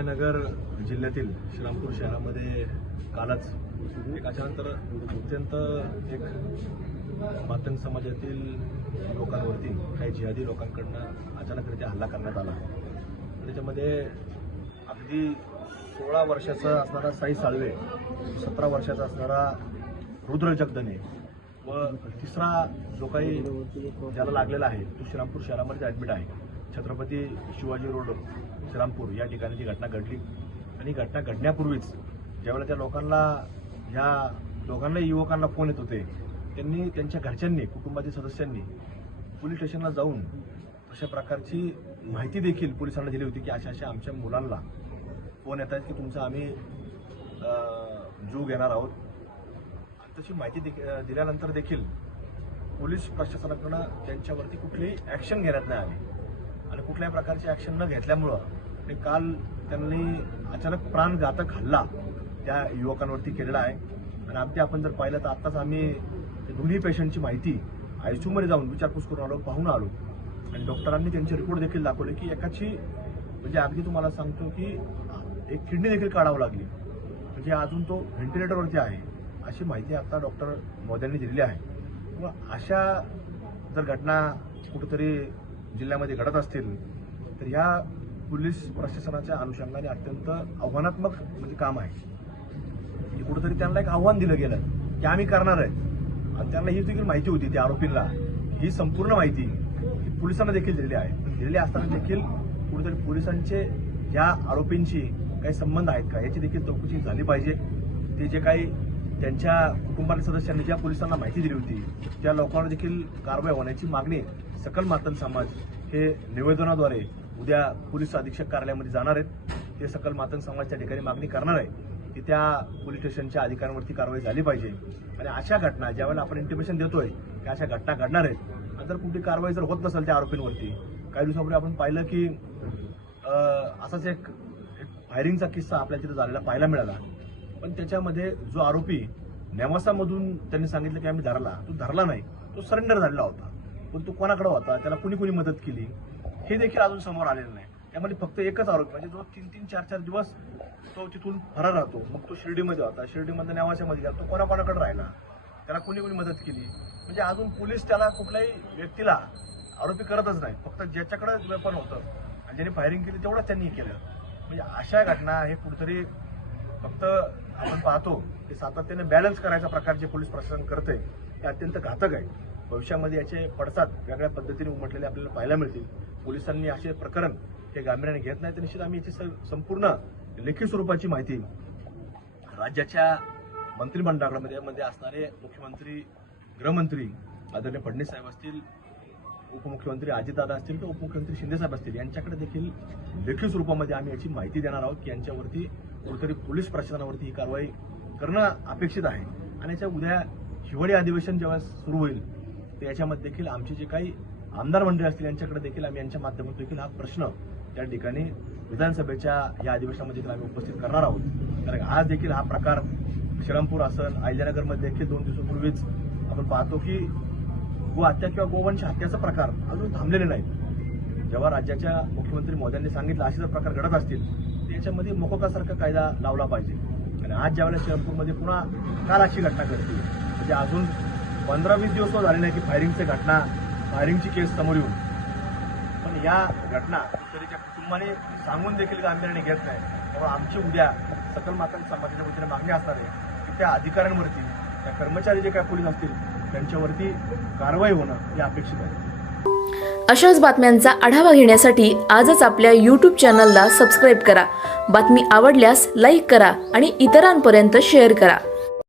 अहिल्यानगर जिल्ह्यातील श्रीरामपूर शहरामध्ये कालच एक अशानंतर अत्यंत एक मातंग समाजातील लोकांवरती काही जिहादी लोकांकडनं अचानकरित्या हल्ला करण्यात आला. त्याच्यामध्ये अगदी सोळा वर्षाचा असणारा साई साळवे सतरा वर्षाचा असणारा रुद्र जगदने व तिसरा जो काही ज्याला लागलेला आहे तो श्रीरामपूर शहरामध्ये ॲडमिट आहे. छत्रपती शिवाजी रोड श्रीरामपूर या ठिकाणी ती घटना घडली. आणि घटना घडण्यापूर्वीच ज्यावेळेला त्या लोकांना ह्या दोघांनाही युवकांना फोन येत होते त्यांनी त्यांच्या घरच्यांनी कुटुंबातील सदस्यांनी पोलीस स्टेशनला जाऊन अशा प्रकारची माहिती देखील पोलिसांना दिली होती की अशा अशा आमच्या मुलांना फोन येत आहेत की तुमचा आम्ही जू जीव घेणार आहोत. आणि तशी माहिती दे- दिल्यानंतर देखील पोलीस प्रशासनाकडनं त्यांच्यावरती कुठलीही ॲक्शन घेण्यात नाही आली. आणि कुठल्याही प्रकारची ॲक्शन न घेतल्यामुळं ते काल त्यांनी अचानक प्राणघातक हल्ला त्या युवकांवरती केलेला आहे. आणि अगदी आपण जर पाहिलं तर आत्ताच आम्ही दोन्ही पेशंटची माहिती आयसीयूमध्ये जाऊन विचारपूस करून आलो पाहून आलो. आणि डॉक्टरांनी त्यांचे रिपोर्ट देखील दाखवले की एकाची म्हणजे अगदी तुम्हाला सांगतो की एक किडनी देखील काढावं लागली. म्हणजे अजून तो व्हेंटिलेटरवरती आहे अशी माहिती आता डॉक्टर मोद्यांनी दिलेली आहे. व अशा जर घटना कुठेतरी जिल्ह्यामध्ये घडत असतील तर ह्या पोलीस प्रशासनाच्या अनुषंगाने अत्यंत आव्हानात्मक म्हणजे काम आहे. की कुठेतरी त्यांना एक आव्हान दिलं गेलं की आम्ही करणार आहे. आणि त्यांना ही देखील माहिती होती त्या आरोपींना. ही संपूर्ण माहिती ही पोलिसांना देखील दिलेली आहे. पण दिलेली असताना देखील कुठेतरी पोलिसांचे या आरोपींशी काही संबंध आहेत का याची देखील चौकशी झाली पाहिजे. ते जे काही त्यांच्या कुटुंबातील सदस्यांनी ज्या पोलिसांना माहिती दिली होती त्या लोकांवर देखील कारवाई होण्याची मागणी सकल मातन समाज हे निवेदनाद्वारे उद्या पोलीस अधीक्षक कार्यालयामध्ये जाणार आहेत. ते सकल मातन समाज त्या ठिकाणी मागणी करणार आहे की त्या पोलीस स्टेशनच्या अधिकाऱ्यांवरती कारवाई झाली पाहिजे. आणि अशा घटना ज्यावेळेला आपण इंटिमेशन देतोय की अशा घटना घडणार आहेत. आणि जर कुठली कारवाई जर होत नसेल त्या आरोपींवरती काही दिवसापूर्वी आपण पाहिलं की असाच एक फायरिंगचा किस्सा आपल्या तिथे झालेला पाहायला मिळाला. पण त्याच्यामध्ये जो आरोपी नेवासामधून त्यांनी सांगितलं की आम्ही धरला. तो धरला नाही. तो सरेंडर झालेला होता. पण तो कोणाकडे होता? त्याला कुणी कुणी मदत केली? हे देखील अजून समोर आलेलं नाही. त्यामध्ये फक्त एकच आरोपी म्हणजे जो तीन तीन चार चार दिवस तो तिथून फरार राहतो. मग तो शिर्डीमध्ये होता. शिर्डीमध्ये नेवाशामध्ये गेला. तो कोणाकोणाकडे राहिला? त्याला कुणी कुणी मदत केली? म्हणजे अजून पोलीस त्याला कुठल्याही व्यक्तीला आरोपी करतच नाही. फक्त ज्याच्याकडे वेपन होतं आणि ज्यांनी फायरिंग केली तेवढंच त्यांनी केलं. म्हणजे अशा घटना हे कुठेतरी फक्त आपण पाहतो की सातत्याने बॅलन्स करायचा प्रकार जे पोलीस प्रशासन करते हे अत्यंत घातक आहे. भविष्यामध्ये याचे पडसाद वेगळ्या पद्धतीने उमटलेले आपल्याला पाहायला मिळतील. पोलिसांनी असे प्रकरण हे गांभीर्याने घेत नाही तर निश्चित आम्ही याची स- संपूर्ण लेखी स्वरूपाची माहिती राज्याच्या मंत्रिमंडळामध्ये मध्ये असणारे मुख्यमंत्री गृहमंत्री आदरणीय फडणवीस साहेब असतील उपमुख्यमंत्री अजितदादा असतील किंवा उपमुख्यमंत्री शिंदेसाहेब असतील यांच्याकडे देखील लेखी स्वरूपामध्ये आम्ही याची माहिती देणार आहोत की यांच्यावरती कुठेतरी पोलीस प्रशासनावरती ही कारवाई करणं अपेक्षित आहे. आणि याच्या उद्या हिवाळी अधिवेशन जेव्हा सुरू होईल तर याच्यामध्ये देखील आमचे जे काही आमदार मंडळी असतील यांच्याकडे देखील आम्ही यांच्या माध्यमातून देखील हा प्रश्न त्या ठिकाणी विधानसभेच्या या अधिवेशनामध्ये देखील आम्ही उपस्थित करणार आहोत. कारण आज देखील हा प्रकार श्रीरामपूर असन अहिल्यानगरमध्ये देखील दोन दिवसापूर्वीच आपण पाहतो की गो हत्या किंवा गोवंश हत्याचा प्रकार अजून थांबलेले नाही जेव्हा राज्याच्या मुख्यमंत्री मोद्यांनी सांगितलं असे जर प्रकार घडत असतील तर याच्यामध्ये मोकोकासारखा कायदा लावला पाहिजे. आणि आज ज्यावेळेला श्रीरामपूरमध्ये पुन्हा काल अशी घटना घडते म्हणजे अजून पंधरा वीस दिवस झाले नाही की फायरिंगची घटना फायरिंगची केस समोर येऊन. पण या घटना तरीच्या कुटुंबाने सांगून देखील गांभीर्याने घेत नाही. त्यामुळे आमची उद्या सकल मातांच्या समाजाच्या वतीने मागणी असणार आहे की त्या अधिकाऱ्यांवरती त्या कर्मचारी जे काय पोलीस असतील त्यांच्यावरती कारवाई होणं हे अपेक्षित आहे. अशाच बातम्यांचा आढावा घेण्यासाठी आजच आपल्या यूट्यूब चॅनलला सबस्क्राईब करा. बातमी आवडल्यास लाईक करा आणि इतरांपर्यंत शेअर करा.